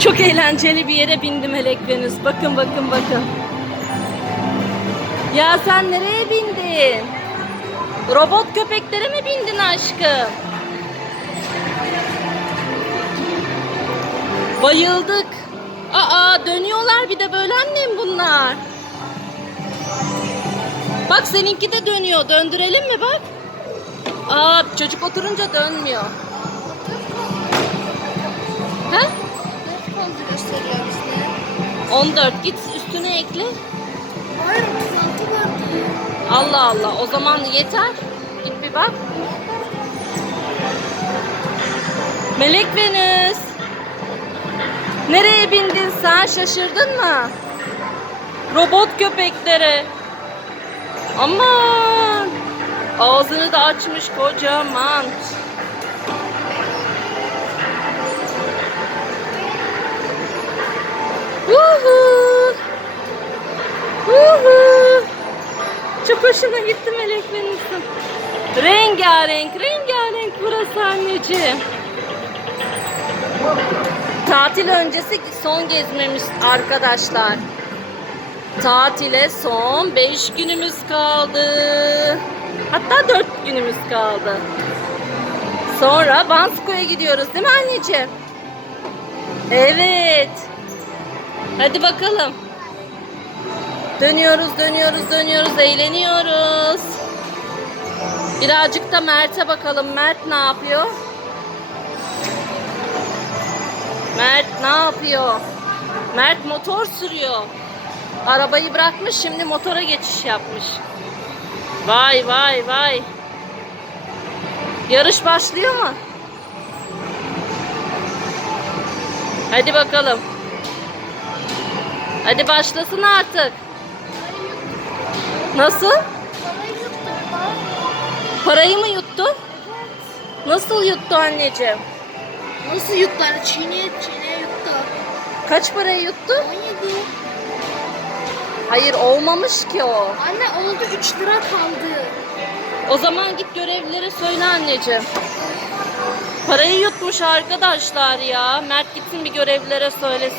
Çok eğlenceli bir yere bindim Melek Venüs. Bakın bakın bakın. Ya sen nereye bindin? Robot köpeklere mi bindin aşkım? Bayıldık. Aa dönüyorlar bir de böyle annem bunlar. Bak seninki de dönüyor. Döndürelim mi bak? Aa çocuk oturunca dönmüyor. 14 git üstüne ekle. Hayır 36 vardı. Allah Allah o zaman yeter. Git bir bak. Melek Venüs. Nereye bindin sen? Şaşırdın mı? Robot köpeklere. Aman. Ağzını da açmış kocaman. Çok hoşuma gitti Melek Venüs'ün. Rengarenk, rengarenk burası anneciğim. Tatil öncesi son gezmemiz arkadaşlar. Tatile son 5 günümüz kaldı. Hatta 4 günümüz kaldı. Sonra Bansko'ya gidiyoruz değil mi anneciğim? Evet. Hadi bakalım. Dönüyoruz, dönüyoruz, dönüyoruz, eğleniyoruz. Birazcık da Mert'e bakalım. Mert ne yapıyor? Mert ne yapıyor? Mert motor sürüyor. Arabayı bırakmış, şimdi motora geçiş yapmış. Vay vay vay. Yarış başlıyor mu? Hadi bakalım. Hadi başlasın artık. Nasıl? Parayı yuttum lan. Parayı mı yuttu? Nasıl yuttu anneciğim? Nasıl yuttu? Hani Çiğneye çiğneye yuttu. Kaç parayı yuttu? 17. Hayır olmamış ki o. Anne oldu 3 lira kaldı. O zaman git görevlilere söyle anneciğim. Parayı yutmuş arkadaşlar ya. Mert gitsin bir görevlilere söylesin.